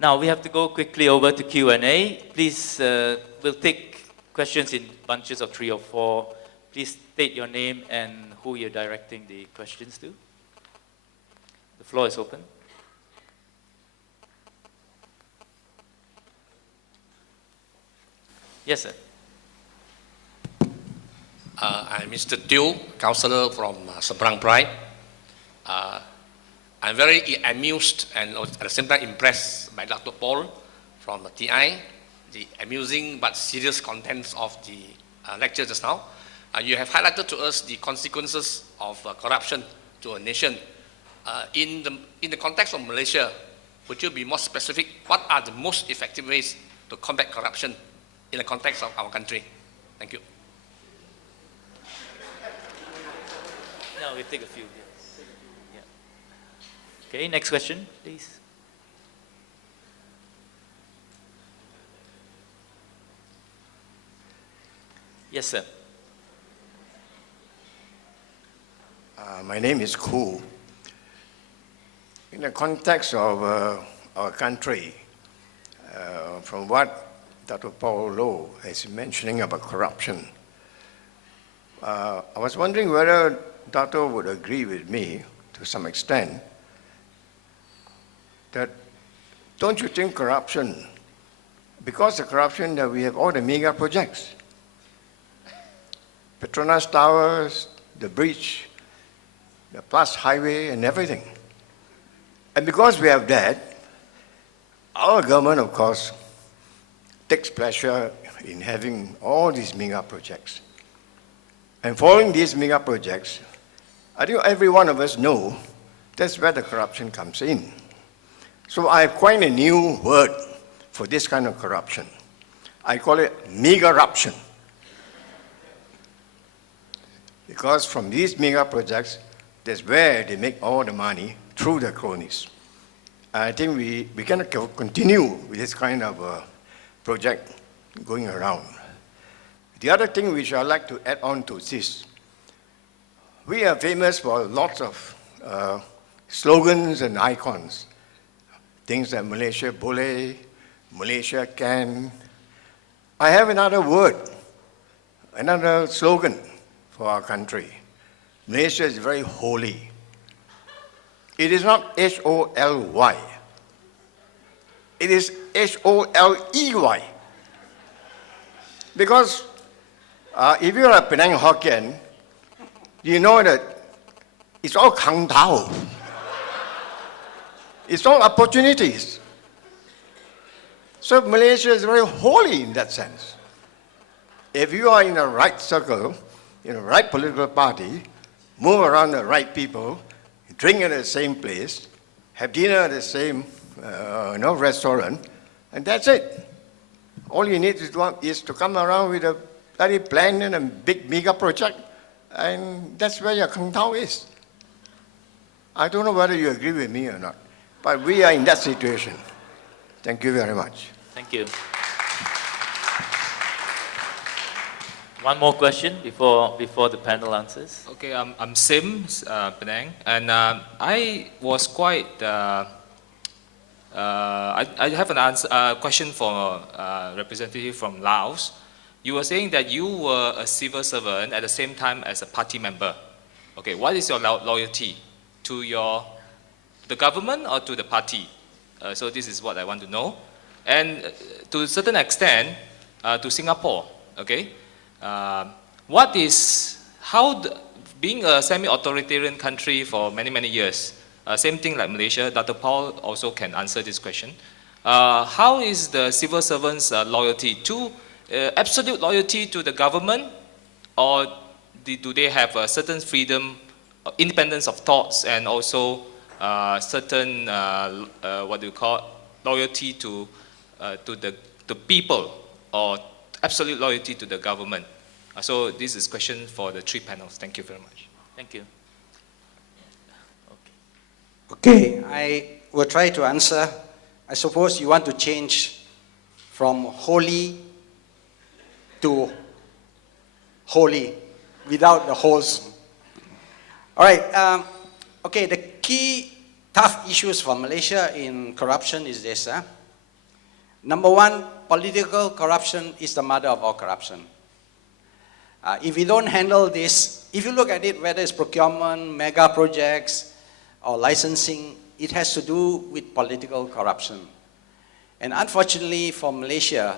Now we have to go quickly over to Q&A. Please, we'll take questions in bunches of 3 or 4. Please state your name and who you're directing the questions to. The floor is open. Yes, sir. I'm Mr. Teo, councillor from Seberang Pride. I'm very amused and at the same time impressed by Dr. Paul from TI, the amusing but serious contents of the lecture just now. You have highlighted to us the consequences of corruption to a nation. In the context of Malaysia, would you be more specific? What are the most effective ways to combat corruption in the context of our country? Thank you. No, we'll take a few. Yeah. Okay, next question, please. Yes, sir. My name is Koo. In the context of our country, from what Dr. Paul Low is mentioning about corruption, I was wondering whether Doctor would agree with me to some extent that don't you think corruption, because of corruption that we have all the mega projects, Petronas Towers, the bridge, the Plus Highway and everything. And because we have that, our government, of course, takes pleasure in having all these mega projects. And following these mega projects, I think every one of us know that's where the corruption comes in. So I have quite a new word for this kind of corruption. I call it mega-ruption. Because from these mega projects, that's where they make all the money through the cronies. I think we cannot continue with this kind of project going around. The other thing which I'd like to add on to this, we are famous for lots of slogans and icons. Things like Malaysia boleh, Malaysia can. I have another word, another slogan for our country. Malaysia is very holy. It is not H-O-L-Y. It is H-O-L-E-Y. Because if you're a Penang Hokkien, you know that it's all kang tao. It's all opportunities. So Malaysia is very holy in that sense. If you are in the right circle, in the right political party, move around the right people, drink at the same place, have dinner at the same restaurant, and that's it. All you need is to come around with a bloody plan and a big mega project, and that's where your kang tao is. I don't know whether you agree with me or not, but we are in that situation. Thank you very much. Thank you. One more question before the panel answers. Okay, I'm Sim, Penang, and I was quite. I have a question for a representative from Laos. You were saying that you were a civil servant at the same time as a party member. Okay, what is your loyalty to the government or to the party? So this is what I want to know, and to a certain extent, to Singapore. Okay. Being a semi-authoritarian country for many years, same thing like Malaysia, Dr. Paul also can answer this question. How is the civil servants' loyalty to absolute loyalty to the government, or do they have a certain freedom, independence of thoughts, and also certain what do you call loyalty to the people, or absolute loyalty to the government? So this is a question for the 3 panels. Thank you very much. Thank you. Okay, I will try to answer. I suppose you want to change from holy to holy without the holes. All right, okay, the key tough issues for Malaysia in corruption is this. Number one, political corruption is the mother of all corruption. If we don't handle this, if you look at it, whether it's procurement, mega projects, or licensing, it has to do with political corruption. And unfortunately for Malaysia,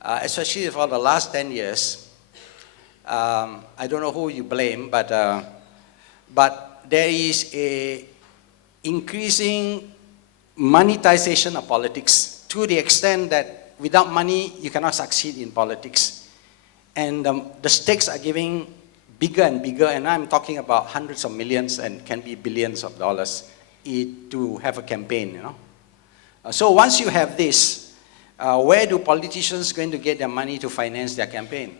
especially for the last 10 years, I don't know who you blame, but there is a increasing monetization of politics to the extent that without money, you cannot succeed in politics. And the stakes are getting bigger and bigger, and I'm talking about hundreds of millions and can be billions of dollars to have a campaign, you know. So once you have this, where do politicians going to get their money to finance their campaign?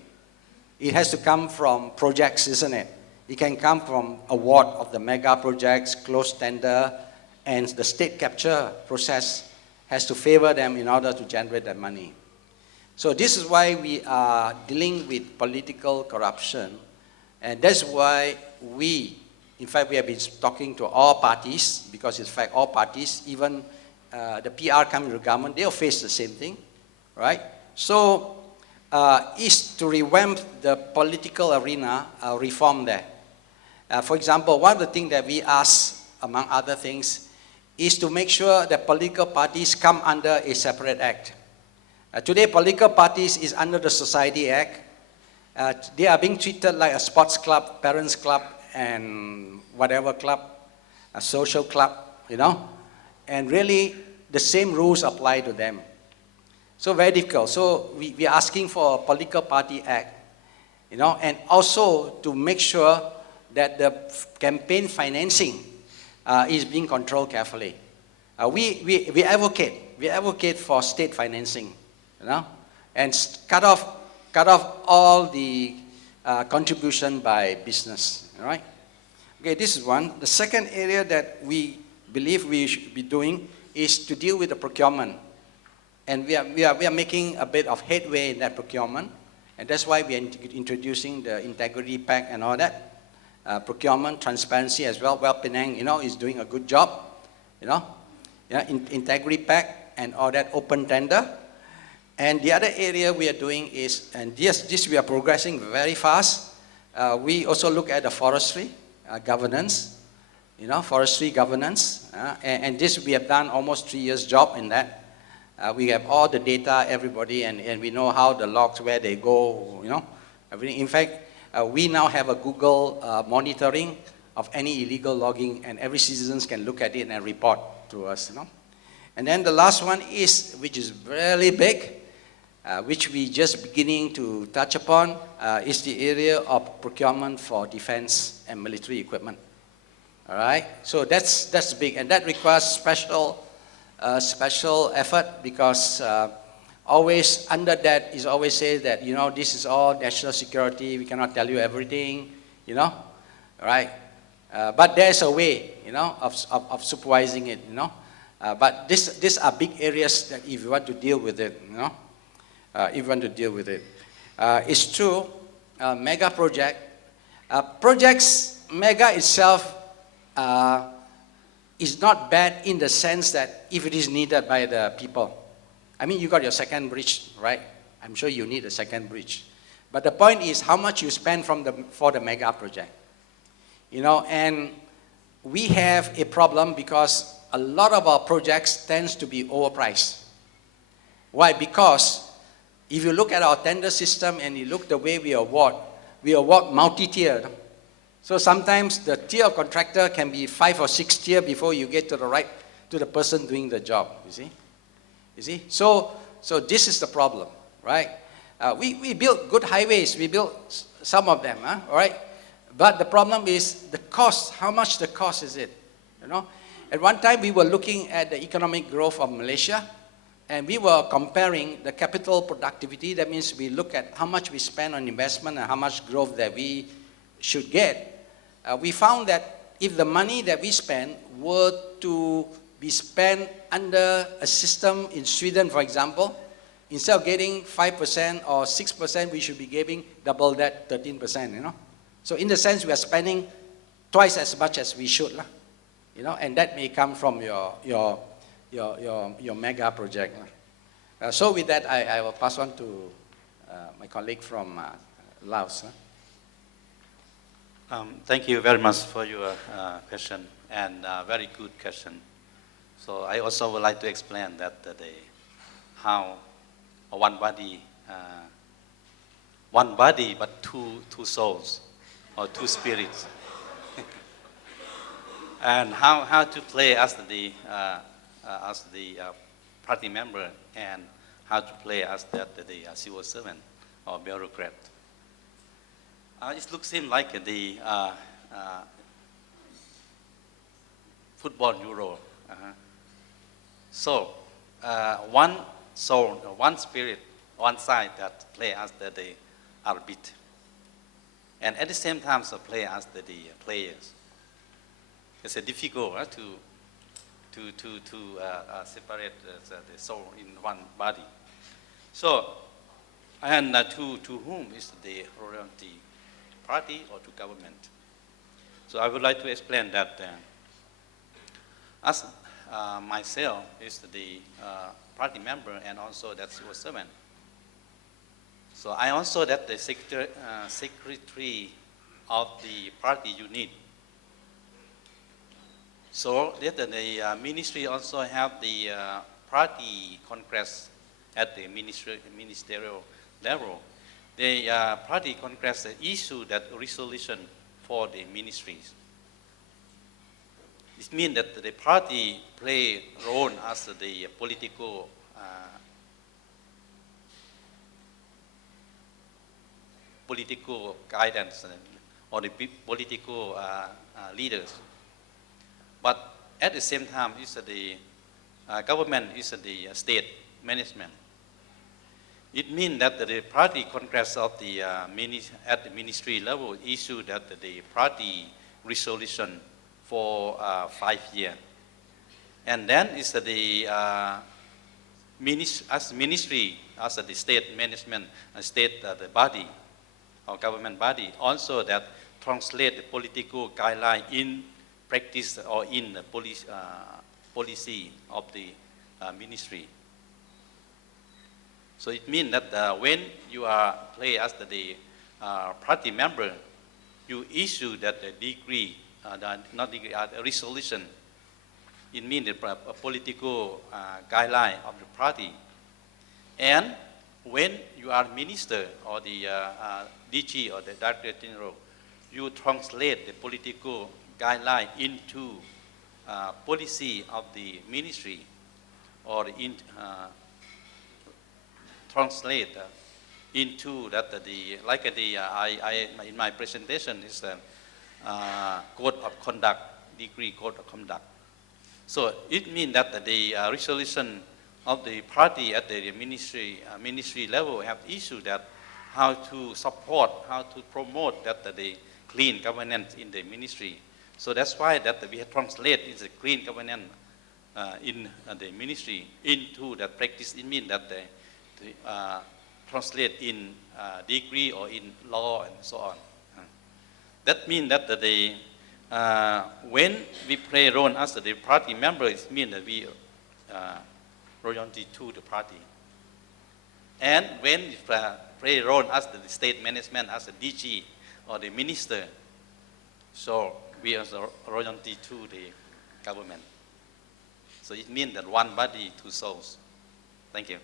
It has to come from projects, isn't it? It can come from award of the mega projects, closed tender, and the state capture process has to favor them in order to generate that money. So this is why we are dealing with political corruption, and that's why in fact, we have been talking to all parties, because in fact, all parties, even the PR coming to the government, they'll face the same thing, right? So, is to revamp the political arena, reform there. For example, one of the things that we ask, among other things, is to make sure that political parties come under a separate act. Today, political parties is under the Society Act. They are being treated like a sports club, parents club, and whatever club, a social club, you know. And really, the same rules apply to them. So very difficult. So we are asking for a political party act, you know, and also to make sure that the campaign financing is being controlled carefully. We advocate for state financing, you know, and cut off all the contribution by business, all right? Okay, this is one. The second area that we believe we should be doing is to deal with the procurement. And we are making a bit of headway in that procurement, and that's why we are introducing the Integrity Pack and all that. Procurement, transparency as well. Well, Penang, you know, is doing a good job, you know. Yeah, Integrity Pack and all that, open tender. And the other area we are doing is, and yes, this we are progressing very fast. We also look at the forestry governance, you know, forestry governance. And this we have done almost 3 years job in that. We have all the data, everybody, and we know how the logs, where they go, you know, everything. In fact, we now have a Google monitoring of any illegal logging, and every citizen can look at it and report to us, you know. And then the last one is, which is really big, which we just beginning to touch upon, is the area of procurement for defense and military equipment. All right, so that's big, and that requires special effort, because always under that is always says that, you know, this is all national security, we cannot tell you everything, you know, right? But there's a way, you know, of supervising it, you know. But these are big areas that if you want to deal with it, you know, if you want to deal with it. It's true, mega project. Mega itself is not bad in the sense that if it is needed by the people. I mean, you got your second bridge, right? I'm sure you need a second bridge. But the point is how much you spend for the mega project. You know, and we have a problem because a lot of our projects tends to be overpriced. Why? Because if you look at our tender system and you look the way we award multi-tiered. So sometimes the tier of contractor can be 5 or 6 tier before you get to the person doing the job, you see? You see? So this is the problem, right? We built good highways, we built some of them, all right? But the problem is the cost, how much the cost is it, you know? At one time we were looking at the economic growth of Malaysia, and we were comparing the capital productivity. That means we look at how much we spend on investment and how much growth that we should get. We found that if the money that we spend were to be spent under a system in Sweden, for example, instead of getting 5% or 6%, we should be giving double that, 13%, you know. So in the sense, we are spending twice as much as we should, you know, and that may come from your mega project. So with that, I will pass on to my colleague from Laos. Thank you very much for your question, and very good question. So I also would like to explain that how one body but two souls or two spirits, and how to play as the party member and how to play as the civil servant or bureaucrat. It looks like the football Euro. So one soul, one spirit, one side that play as the arbiter, and at the same time so play as the players. It's difficult to separate the soul in one body. So, and to whom is the royalty? Party or to government? So I would like to explain that as myself is the party member and also that civil servant. So I also that the secretary of the party unit. So that the ministry also have the party congress at the ministerial level. The party congress issue that resolution for the ministries. It means that the party play role as the political guidance or the political leaders. But at the same time, is the government is the state management. It means that the party congress of the at the ministry level issued that the party resolution for 5 years, and then is the ministry as the state management, state the body or government body also that translate the political guideline in practice or in the policy of the ministry. So it means that when you are play as the party member, you issue that degree, not degree, resolution. It means the political guideline of the party. And when you are minister or the DG or the Director General, you translate the political guideline into policy of the ministry or in translate into that like I in my presentation is code of conduct, degree code of conduct. So it means that the resolution of the party at the ministry level have issued that how to support, how to promote that the clean governance in the ministry. So that's why that we have translated the clean governance in the ministry into that practice. It means that translate in degree or in law and so on. That means that when we play role as the party member, it means that we loyalty to the party. And when we play role as the state management, as the DG or the minister, so we are loyalty to the government. So it means that one body, two souls. Thank you.